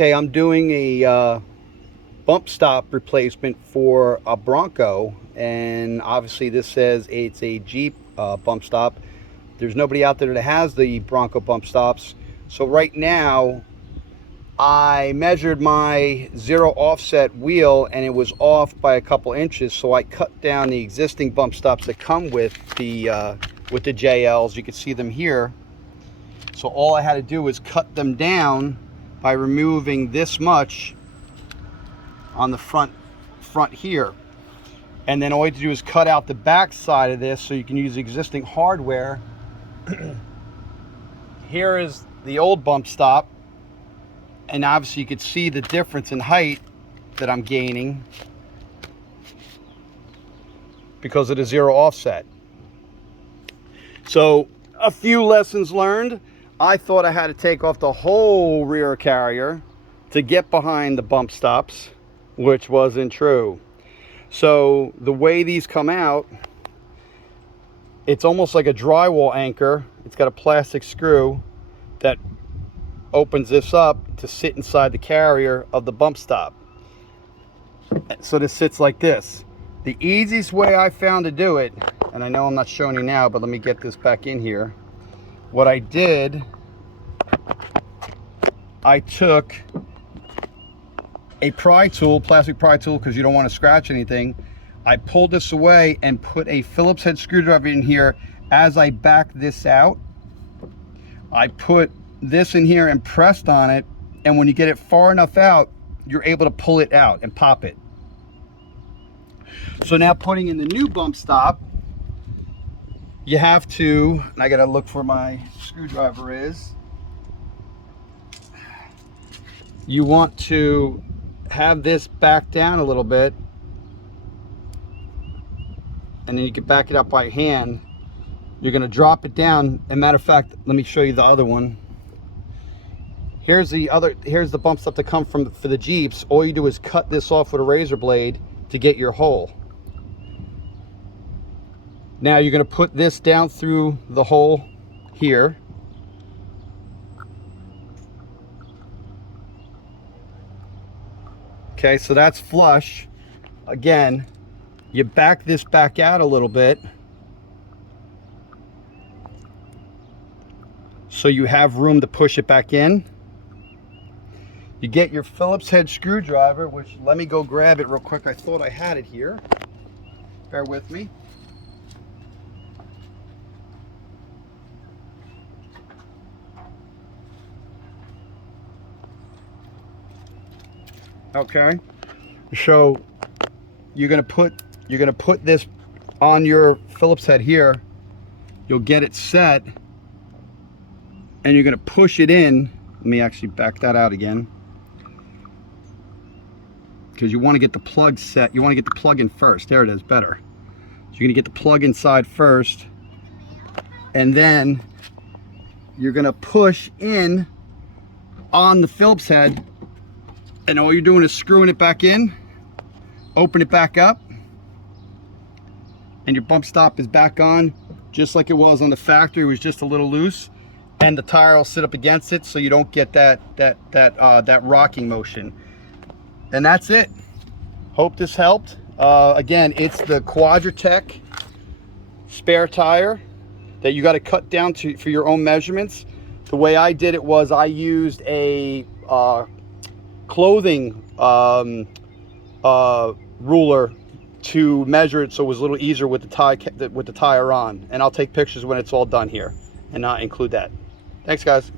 Okay, I'm doing a bump stop replacement for a Bronco, and obviously this says it's a Jeep bump stop. There's nobody out there that has the Bronco bump stops. So right now I measured my zero offset wheel and it was off by a couple inches, so I cut down the existing bump stops that come with the JLs. You can see them here. So all I had to do was cut them down by removing this much on the front here, and then all you have to do is cut out the back side of this so you can use existing hardware. Here is the old bump stop, and obviously you can see the difference in height that I'm gaining because of the zero offset. So a few lessons learned. I thought I had to take off the whole rear carrier to get behind the bump stops, which wasn't true. So the way these come out, it's almost like a drywall anchor. It's got a plastic screw that opens this up to sit inside the carrier of the bump stop. So this sits like this. The easiest way I found to do it, and I know I'm not showing you now, but let me get this back in here. What I did, I took a pry tool, plastic pry tool, because you don't want to scratch anything. I pulled this away and put a Phillips head screwdriver in here. As I backed this out, I put this in here and pressed on it, and when you get it far enough out, you're able to pull it out and pop it. So now putting in the new bump stop, you have to, and I gotta look for my screwdriver is, you want to have this back down a little bit, and then you can back it up by hand. You're gonna drop it down, and matter of fact, let me show you the other one. Here's the bump stop that come for the Jeeps. All you do is cut this off with a razor blade to get your hole. Now you're going to put this down through the hole here. Okay, so that's flush. Again, you back this back out a little bit so you have room to push it back in. You get your Phillips head screwdriver, which, let me go grab it real quick. I thought I had it here. Bear with me. Okay, so you're gonna put this on your Phillips head here. You'll get it set, and you're gonna push it in. Let me actually back that out again, because you want to get the plug set. You want to get the plug in first. There it is, better. So you're gonna get the plug inside first, and then you're gonna push in on the Phillips head. And all you're doing is screwing it back in, open it back up, and your bump stop is back on just like it was on the factory. It was just a little loose, and the tire will sit up against it so you don't get that rocking motion. And that's it. Hope this helped. Again, it's the Quadratech spare tire that you got to cut down for your own measurements. The way I did it was I used a clothing ruler to measure it, so it was a little easier with the tire on. And I'll take pictures when it's all done here and not include that. Thanks, guys.